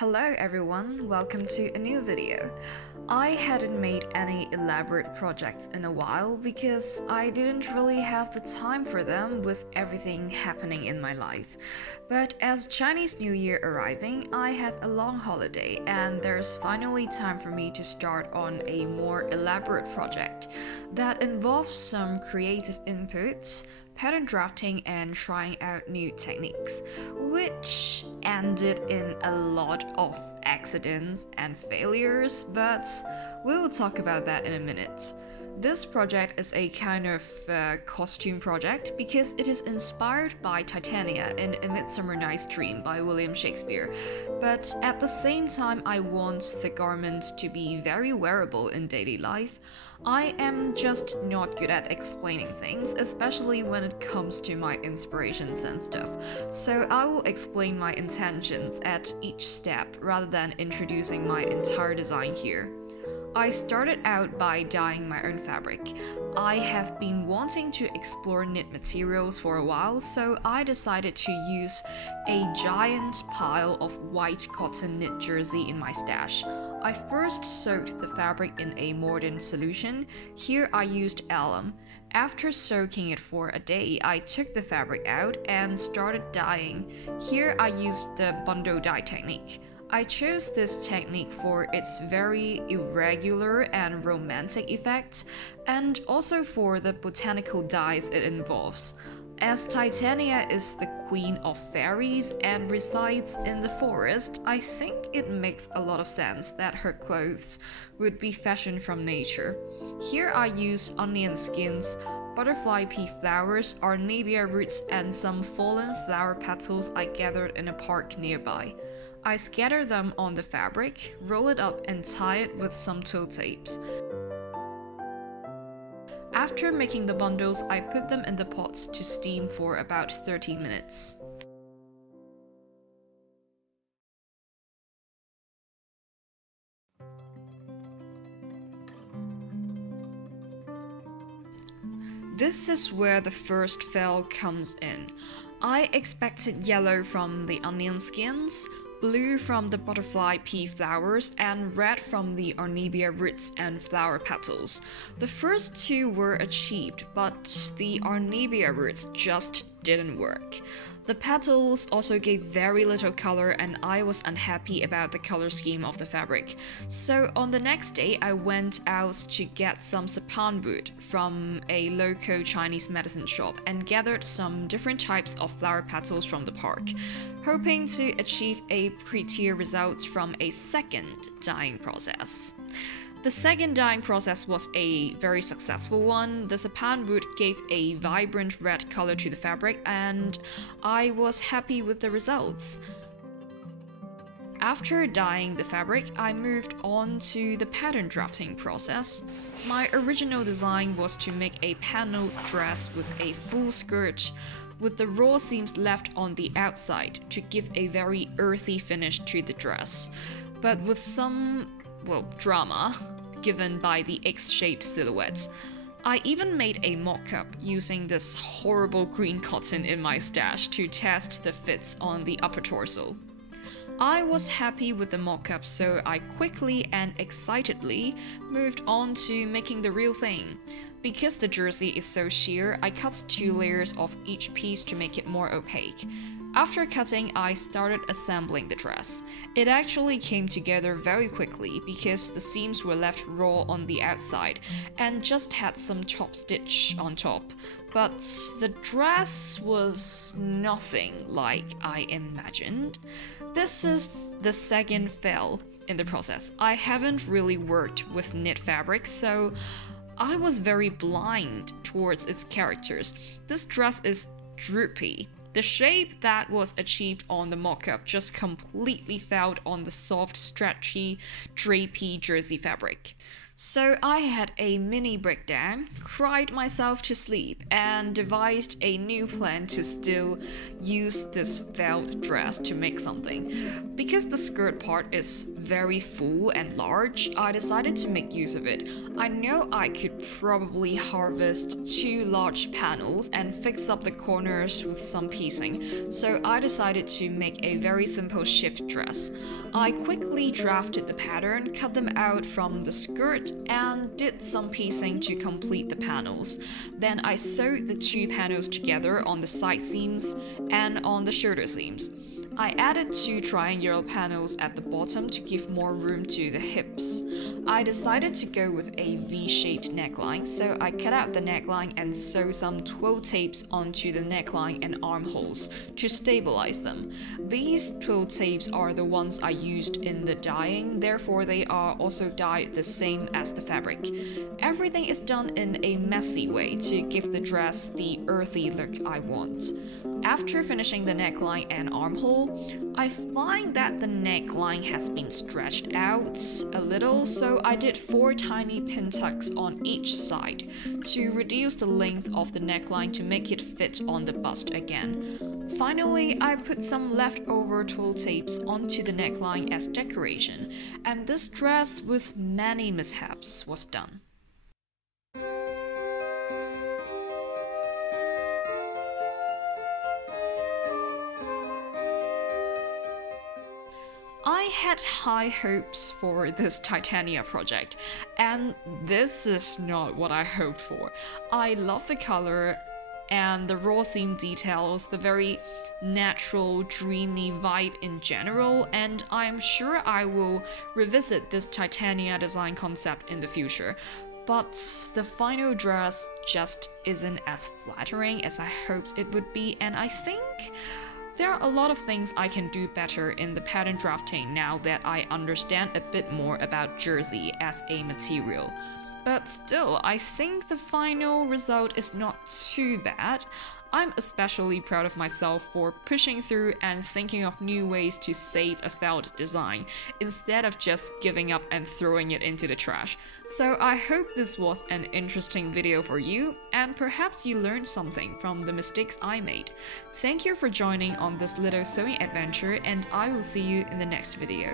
Hello everyone, welcome to a new video. I hadn't made any elaborate projects in a while because I didn't really have the time for them with everything happening in my life. But as Chinese New Year arriving, I had a long holiday and there's finally time for me to start on a more elaborate project that involves some creative input, pattern drafting, and trying out new techniques, which ended in a lot of accidents and failures, but we will talk about that in a minute. This project is a kind of costume project because it is inspired by Titania in A Midsummer Night's Dream by William Shakespeare, but at the same time I want the garment to be very wearable in daily life. I am just not good at explaining things, especially when it comes to my inspirations and stuff, so I will explain my intentions at each step rather than introducing my entire design here. I started out by dyeing my own fabric. I have been wanting to explore knit materials for a while, so I decided to use a giant pile of white cotton knit jersey in my stash. I first soaked the fabric in a mordant solution. Here I used alum. After soaking it for a day, I took the fabric out and started dyeing. Here I used the bundle dye technique. I chose this technique for its very irregular and romantic effect, and also for the botanical dyes it involves. As Titania is the queen of fairies and resides in the forest, I think it makes a lot of sense that her clothes would be fashioned from nature. Here I use onion skins, Butterflypea flowers, Arnebia roots, and some fallen flower petals I gathered in a park nearby. I scatter them on the fabric, roll it up and tie it with some twill tapes. After making the bundles, I put them in the pots to steam for about 30 minutes. This is where the first fail comes in. I expected yellow from the onion skins, blue from the butterflypea flowers, and red from the Arnebia roots and flower petals. The first two were achieved, but the Arnebia roots just didn't work. The petals also gave very little color and I was unhappy about the color scheme of the fabric. So on the next day I went out to get some Sappanwood from a local Chinese medicine shop and gathered some different types of flower petals from the park, hoping to achieve a prettier result from a second dyeing process. The second dyeing process was a very successful one. The Sappanwood gave a vibrant red color to the fabric and I was happy with the results. After dyeing the fabric, I moved on to the pattern drafting process. My original design was to make a panelled dress with a full skirt, with the raw seams left on the outside to give a very earthy finish to the dress, but with some drama given by the X-shaped silhouette. I even made a mock-up using this horrible green cotton in my stash to test the fits on the upper torso. I was happy with the mock-up, so I quickly and excitedly moved on to making the real thing. Because the jersey is so sheer, I cut 2 layers of each piece to make it more opaque. After cutting, I started assembling the dress. It actually came together very quickly because the seams were left raw on the outside and just had some top stitch on top. But the dress was nothing like I imagined. This is the second fail in the process. I haven't really worked with knit fabric, so I was very blind towards its characters. This dress is droopy. The shape that was achieved on the mock-up just completely failed on the soft, stretchy, drapey jersey fabric. So I had a mini breakdown, cried myself to sleep, and devised a new plan to still use this felt dress to make something. Because the skirt part is very full and large, I decided to make use of it. I know I could probably harvest 2 large panels and fix up the corners with some piecing, so I decided to make a very simple shift dress. I quickly drafted the pattern, cut them out from the skirt, and did some piecing to complete the panels. Then I sewed the 2 panels together on the side seams and on the shoulder seams. I added 2 triangular panels at the bottom to give more room to the hips. I decided to go with a V-shaped neckline, so I cut out the neckline and sewed some twill tapes onto the neckline and armholes to stabilize them. These twill tapes are the ones I used in the dyeing, therefore they are also dyed the same as the fabric. Everything is done in a messy way to give the dress the earthy look I want. After finishing the neckline and armhole, I find that the neckline has been stretched out a little, so I did 4 tiny pin tucks on each side to reduce the length of the neckline to make it fit on the bust again. Finally, I put some leftover twill tapes onto the neckline as decoration, and this dress with many mishaps was done. I had high hopes for this Titania project, and this is not what I hoped for. I love the color and the raw seam details, the very natural, dreamy vibe in general, and I'm sure I will revisit this Titania design concept in the future. But the final dress just isn't as flattering as I hoped it would be, and I think there are a lot of things I can do better in the pattern drafting now that I understand a bit more about jersey as a material. But still, I think the final result is not too bad. I'm especially proud of myself for pushing through and thinking of new ways to save a failed design, instead of just giving up and throwing it into the trash. So I hope this was an interesting video for you, and perhaps you learned something from the mistakes I made. Thank you for joining on this little sewing adventure, and I will see you in the next video.